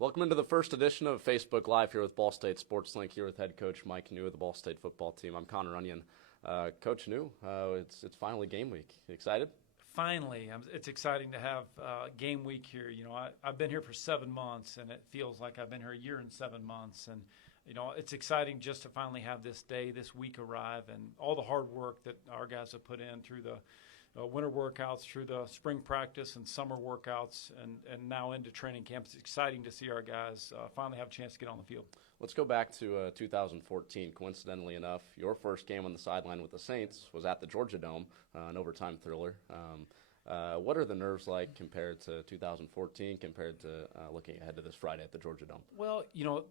Welcome into the first edition of Facebook Live here with Ball State Sports Link, here with head coach Mike New of the Ball State football team. I'm Connor Onion. Coach New, it's finally game week. You excited? Finally, it's exciting to have game week here. You know, I've been here for 7 months, and it feels like I've been here a year and 7 months. And, you know, it's exciting just to finally have this day, this week arrive, and all the hard work that our guys have put in through the winter workouts, through the spring practice and summer workouts, and now into training camp. It's exciting to see our guys finally have a chance to get on the field. Let's go back to 2014. Coincidentally enough, your first game on the sideline with the Saints was at the Georgia Dome, an overtime thriller. What are the nerves like compared to 2014, compared to looking ahead to this Friday at the Georgia Dome? Well, you know,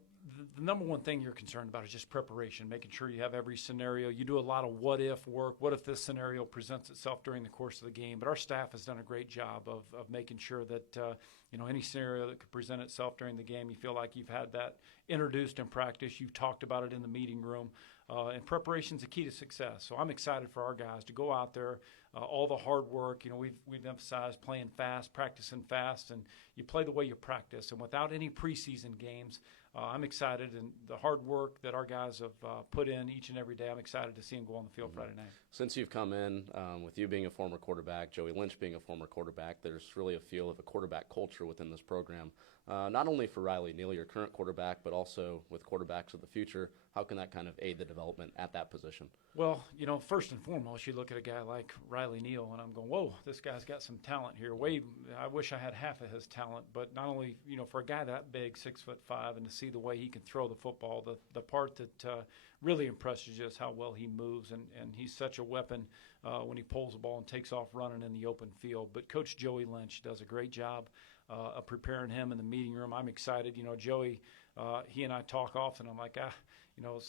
the number one thing you're concerned about is just preparation, making sure you have every scenario. You do a lot of what-if work. What if this scenario presents itself during the course of the game? But our staff has done a great job of making sure that, you know, any scenario that could present itself during the game, you feel like you've had that introduced in practice. You've talked about it in the meeting room. And preparation is the key to success. So I'm excited for our guys to go out there, all the hard work. You know, we've emphasized playing fast, practicing fast, and you play the way you practice. And without any preseason games, I'm excited, and the hard work that our guys have put in each and every day, I'm excited to see them go on the field Friday night. Since you've come in, with you being a former quarterback, Joey Lynch being a former quarterback, there's really a feel of a quarterback culture within this program, not only for Riley Neal, your current quarterback, but also with quarterbacks of the future. How can that kind of aid the development at that position? Well, you know, first and foremost, you look at a guy like Riley Neal, and I'm going, whoa, this guy's got some talent here. I wish I had half of his talent, but not only, you know, for a guy that big, 6'5", and to see the way he can throw the football, the part that really impresses you is how well he moves, and he's such a weapon when he pulls the ball and takes off running in the open field. But Coach Joey Lynch does a great job of preparing him in the meeting room. I'm excited. You know, Joey, he and I talk often. I'm like, you know,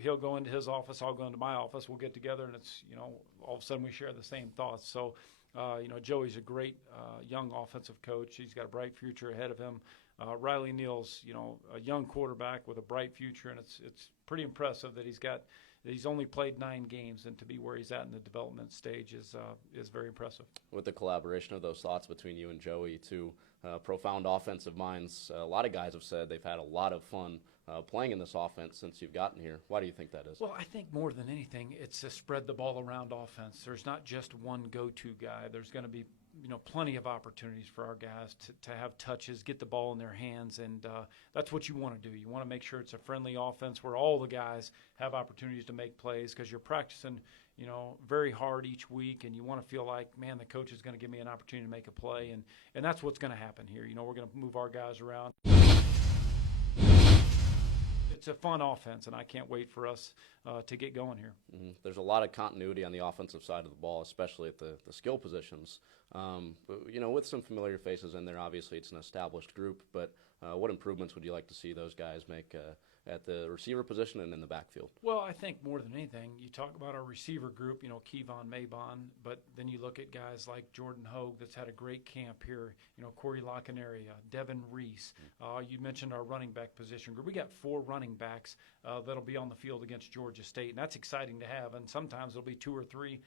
he'll go into his office, I'll go into my office, we'll get together, and it's, you know, all of a sudden we share the same thoughts. So, you know, Joey's a great young offensive coach. He's got a bright future ahead of him. Riley Neal's, you know, a young quarterback with a bright future, and it's pretty impressive that he's only played 9 games, and to be where he's at in the development stage is very impressive. With the collaboration of those thoughts between you and Joey, two profound offensive minds, a lot of guys have said they've had a lot of fun playing in this offense since you've gotten here. Why do you think that is? Well, I think more than anything, it's a spread the ball around offense. There's not just one go-to guy. There's going to be, you know, plenty of opportunities for our guys to have touches, get the ball in their hands, and that's what you want to do. You want to make sure it's a friendly offense where all the guys have opportunities to make plays, because you're practicing, you know, very hard each week, and you want to feel like, man, the coach is going to give me an opportunity to make a play, and that's what's going to happen here. You know, we're going to move our guys around. It's a fun offense, and I can't wait for us to get going here. Mm-hmm. There's a lot of continuity on the offensive side of the ball, especially at the skill positions. But, you know, with some familiar faces in there, obviously it's an established group, but what improvements would you like to see those guys make at the receiver position and in the backfield? Well, I think more than anything, you talk about our receiver group, you know, Kevon Mabon, but then you look at guys like Jordan Hogue that's had a great camp here, you know, Corey Lockenary, Devin Reese. You mentioned our running back position group. We got 4 running backs that'll be on the field against Georgia State, and that's exciting to have, and sometimes there'll be 2 or 3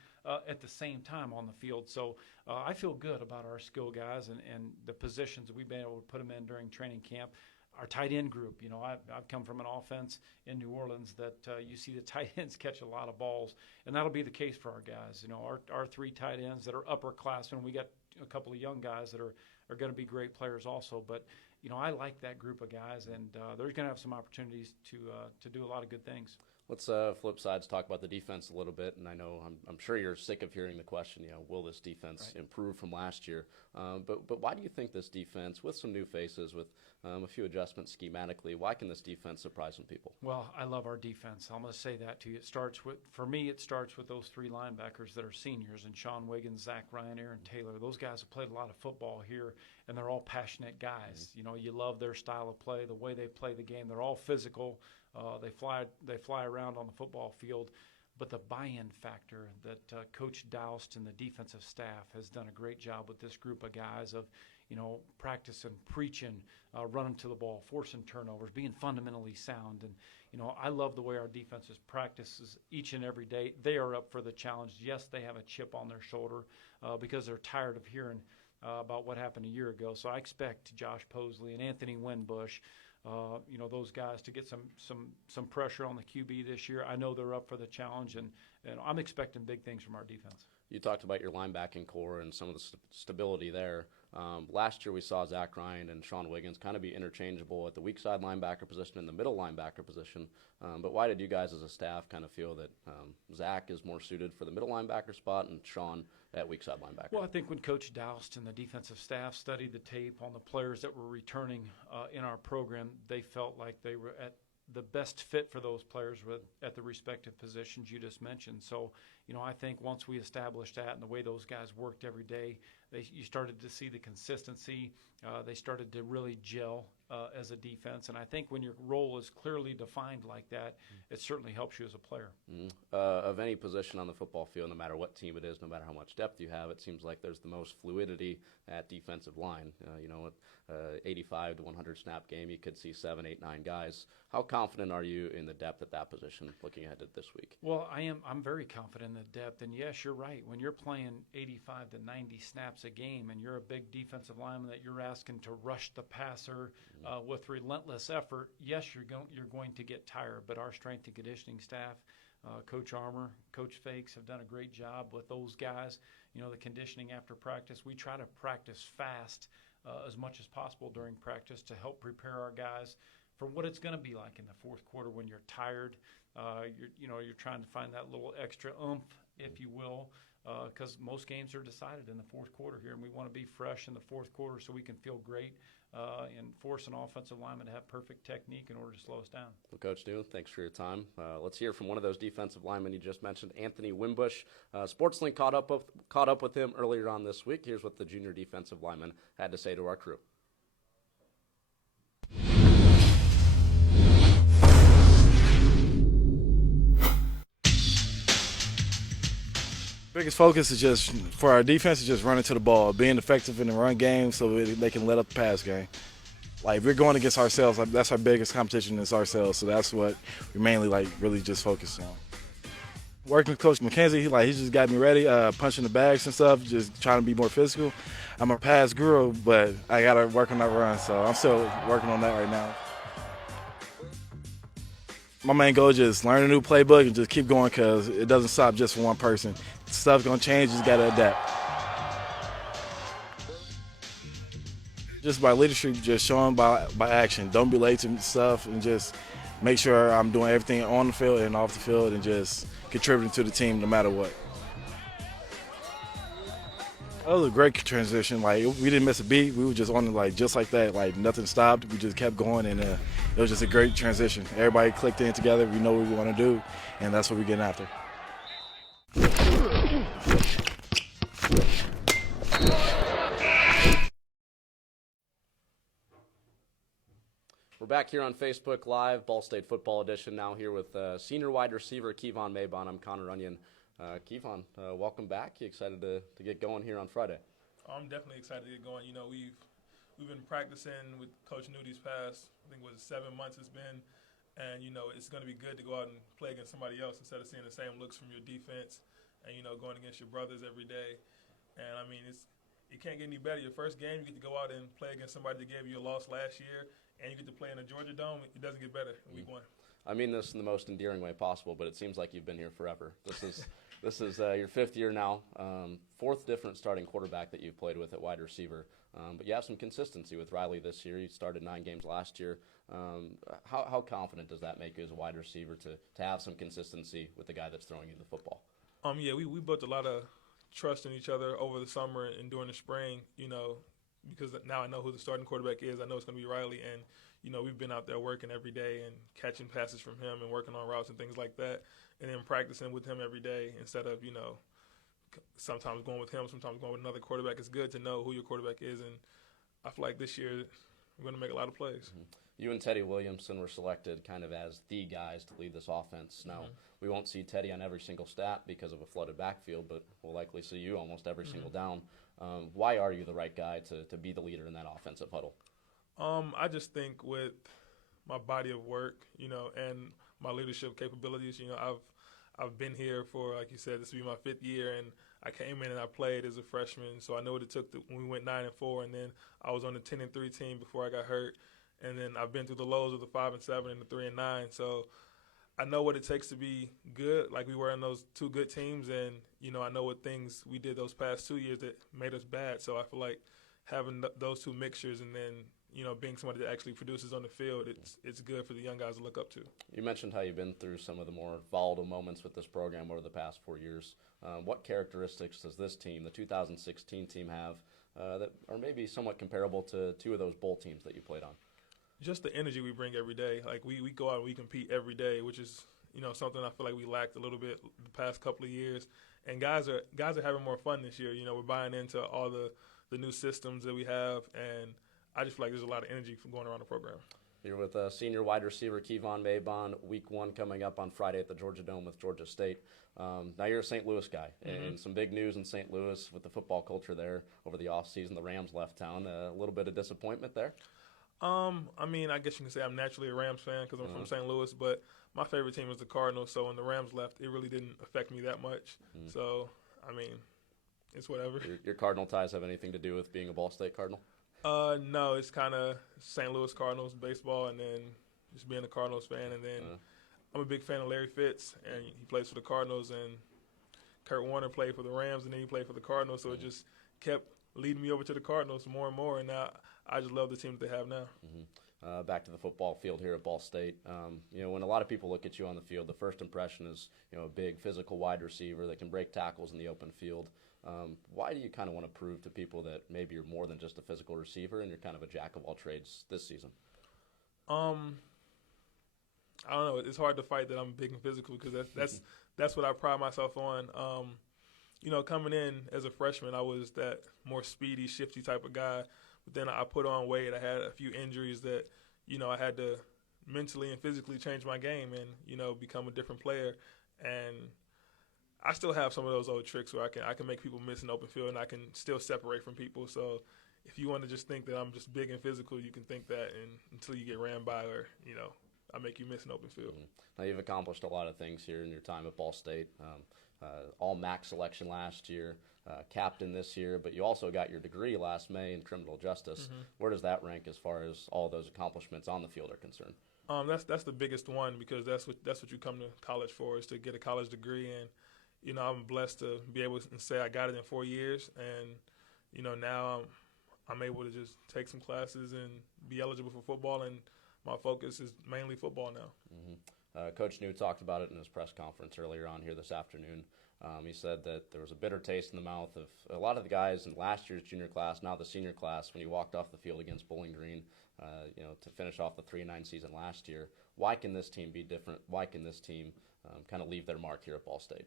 at the same time on the field. So I feel good about our skill guys and the positions that we've been able to put them in during training camp. Our tight end group, you know, I've come from an offense in New Orleans that you see the tight ends catch a lot of balls, and that'll be the case for our guys. You know, our 3 tight ends that are upperclassmen, we got a couple of young guys that are going to be great players also. But, you know, I like that group of guys, and they're going to have some opportunities to do a lot of good things. Let's flip sides, talk about the defense a little bit. And I know I'm sure you're sick of hearing the question, you know, will this defense improve from last year? But why do you think this defense, with some new faces, with a few adjustments schematically, why can this defense surprise some people? Well, I love our defense. I'm going to say that to you. For me, it starts with those 3 linebackers that are seniors, and Sean Wiggins, Zach Ryan, Aaron Taylor. Those guys have played a lot of football here, and they're all passionate guys. Mm-hmm. You know, you love their style of play, the way they play the game. They're all physical. They fly around on the football field. But the buy-in factor that Coach Doust and the defensive staff has done a great job with this group of guys of, you know, practicing, preaching, running to the ball, forcing turnovers, being fundamentally sound. And, you know, I love the way our defenses practices each and every day. They are up for the challenge. Yes, they have a chip on their shoulder because they're tired of hearing about what happened a year ago. So I expect Josh Posley and Anthony Winbush, those guys to get some pressure on the QB this year. I know they're up for the challenge, and I'm expecting big things from our defense. You talked about your linebacking core and some of the stability there. Last year we saw Zach Ryan and Sean Wiggins kind of be interchangeable at the weak side linebacker position and the middle linebacker position. But why did you guys as a staff kind of feel that Zach is more suited for the middle linebacker spot and Sean at weak side linebacker? Well, I think when Coach Doust and the defensive staff studied the tape on the players that were returning in our program, they felt like they were at the best fit for those players at the respective positions you just mentioned. So, I think once we established that and the way those guys worked every day, you started to see the consistency. They started to really gel as a defense. And I think when your role is clearly defined like that, it certainly helps you as a player. Of any position on the football field, no matter what team it is, no matter how much depth you have, it seems like there's the most fluidity at defensive line. 85 to 100 snap game, you could see 7, 8, 9 guys. How confident are you in the depth at that position looking ahead to this week? Well, I'm very confident in the depth. And yes, you're right. When you're playing 85 to 90 snaps a game and you're a big defensive lineman that you're asking to rush the passer with relentless effort, yes, you're going to get tired. But our strength and conditioning staff, Coach Armour, Coach Fakes have done a great job with those guys. The conditioning after practice, we try to practice fast as much as possible during practice to help prepare our guys for what it's going to be like in the fourth quarter when you're tired. You're trying to find that little extra oomph, if you will, because most games are decided in the fourth quarter here, and we want to be fresh in the fourth quarter so we can feel great and force an offensive lineman to have perfect technique in order to slow us down. Well, Coach New, thanks for your time. Let's hear from one of those defensive linemen you just mentioned, Anthony Winbush. SportsLink caught up with him earlier on this week. Here's what the junior defensive lineman had to say to our crew. Biggest focus is just for our defense is just running to the ball, being effective in the run game so they can let up the pass game. Like if we're going against ourselves, that's our biggest competition is ourselves. So that's what we mainly really just focus on. Working with Coach McKenzie, he just got me ready, punching the bags and stuff, just trying to be more physical. I'm a pass guru, but I got to work on that run, so I'm still working on that right now. My main goal is just learn a new playbook and just keep going because it doesn't stop just for one person. Stuff's going to change, you just got to adapt. Just by leadership, just showing by action. Don't be late to stuff and just make sure I'm doing everything on the field and off the field and just contributing to the team no matter what. That was a great transition. We didn't miss a beat. We were just on it just like that. Nothing stopped. We just kept going, and it was just a great transition. Everybody clicked in together. We know what we want to do, and that's what we're getting after. We're back here on Facebook Live, Ball State Football Edition, now here with senior wide receiver Kevon Maybon. I'm Connor Runyon. Kevon, welcome back. You excited to get going here on Friday? I'm definitely excited to get going. We've been practicing with Coach New these past, I think it was 7 months it's been, and it's going to be good to go out and play against somebody else instead of seeing the same looks from your defense and going against your brothers every day. And it can't get any better. Your first game, you get to go out and play against somebody that gave you a loss last year, and you get to play in the Georgia Dome. It doesn't get better in week one. I mean this in the most endearing way possible, but it seems like you've been here forever. This is your fifth year now, fourth different starting quarterback that you've played with at wide receiver. But you have some consistency with Riley this year. You started 9 games last year. How confident does that make you as a wide receiver to have some consistency with the guy that's throwing you the football? We built a lot of trust in each other over the summer and during the spring, because now I know who the starting quarterback is. I know it's going to be Riley, and we've been out there working every day and catching passes from him and working on routes and things like that, and then practicing with him every day instead of, sometimes going with him, sometimes going with another quarterback. It's good to know who your quarterback is, and I feel like this year we're going to make a lot of plays. Mm-hmm. You and Teddy Williamson were selected kind of as the guys to lead this offense. Now, we won't see Teddy on every single stat because of a flooded backfield, but we'll likely see you almost every single down. Why are you the right guy to be the leader in that offensive huddle? I just think with my body of work, and my leadership capabilities, I've been here for, like you said, this will be my 5th year, and I came in and I played as a freshman, so I know what it took when we went 9-4, and then I was on the 10-3 team before I got hurt, and then I've been through the lows of the 5-7 and the 3-9. So I know what it takes to be good, like we were in those two good teams, and I know what things we did those past 2 years that made us bad. So I feel like having those two mixtures and then being somebody that actually produces on the field, it's good for the young guys to look up to. You mentioned how you've been through some of the more volatile moments with this program over the past 4 years. What characteristics does this team, the 2016 team, have that are maybe somewhat comparable to two of those bowl teams that you played on? Just the energy we bring every day. Like we go out and we compete every day, which is something I feel like we lacked a little bit the past couple of years. And guys are having more fun this year. We're buying into all the new systems that we have, and I just feel like there's a lot of energy from going around the program. You're with senior wide receiver Kevon Maybon, week 1 coming up on Friday at the Georgia Dome with Georgia State. Now you're a St. Louis guy, and some big news in St. Louis with the football culture there over the offseason. The Rams left town. A little bit of disappointment there? I mean, I guess you can say I'm naturally a Rams fan because I'm from St. Louis, but my favorite team is the Cardinals, so when the Rams left, it really didn't affect me that much. So, I mean, it's whatever. Your Cardinal ties have anything to do with being a Ball State Cardinal? No, it's kind of St. Louis Cardinals baseball, and then just being a Cardinals fan. And then I'm a big fan of Larry Fitz, and he plays for the Cardinals. And Kurt Warner played for the Rams, and then he played for the Cardinals. So it just kept leading me over to the Cardinals more and more. And now I just love the team that they have now. Back to the football field here at Ball State. When a lot of people look at you on the field, the first impression is a big physical wide receiver that can break tackles in the open field. Why do you kind of want to prove to people that maybe you're more than just a physical receiver and you're kind of a jack of all trades this season? I don't know. It's hard to fight that I'm big and physical because that's what I pride myself on. Coming in as a freshman, I was that more speedy, shifty type of guy. But then I put on weight. I had a few injuries that, I had to mentally and physically change my game and, become a different player. And I still have some of those old tricks where I can make people miss an open field and I can still separate from people. So if you want to just think that I'm just big and physical, you can think that until you get ran by or, I make you miss an open field. Now you've accomplished a lot of things here in your time at Ball State. All MAC selection last year, captain this year, but you also got your degree last May in criminal justice. Where does that rank as far as all those accomplishments on the field are concerned? That's the biggest one because that's what you come to college for, is to get a college degree. And I'm blessed to be able to say I got it in 4 years, and now I'm able to just take some classes and be eligible for football, and my focus is mainly football now. Coach New talked about it in his press conference earlier on here this afternoon. He said that there was a bitter taste in the mouth of a lot of the guys in last year's junior class, now the senior class, when he walked off the field against Bowling Green, to finish off the 3-9 season last year. Why can this team be different? Why can this team kind of leave their mark here at Ball State?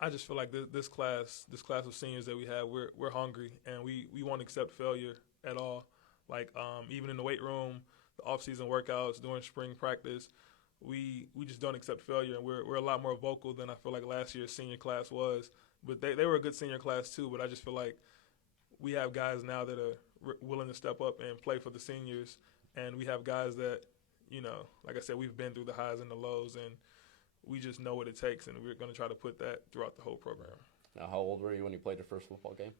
I just feel like this class of seniors that we have, we're hungry, and we won't accept failure at all. Like even in the weight room, the off-season workouts, during spring practice, we just don't accept failure, and we're a lot more vocal than I feel like last year's senior class was. But they were a good senior class too, but I just feel like we have guys now that are willing to step up and play for the seniors, and we have guys that, like I said, we've been through the highs and the lows, and we just know what it takes, and we're going to try to put that throughout the whole program. Now, how old were you when you played your first football game?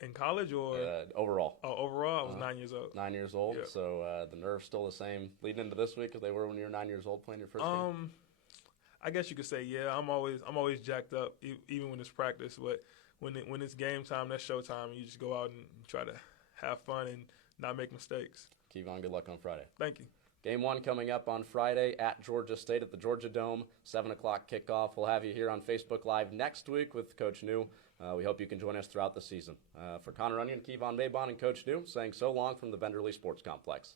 In college or? Overall. Oh, overall, I was 9 years old. 9 years old? Yeah. So the nerves still the same leading into this week as they were when you were 9 years old playing your first game? I guess you could say, yeah. I'm always jacked up, even when it's practice. But when it's game time, that's showtime, and you just go out and try to have fun and not make mistakes. Kevon, good luck on Friday. Thank you. Game 1 coming up on Friday at Georgia State at the Georgia Dome, 7 o'clock kickoff. We'll have you here on Facebook Live next week with Coach New. We hope you can join us throughout the season. For Connor Onion, Kevon Maybon, and Coach New, saying so long from the Benderly Sports Complex.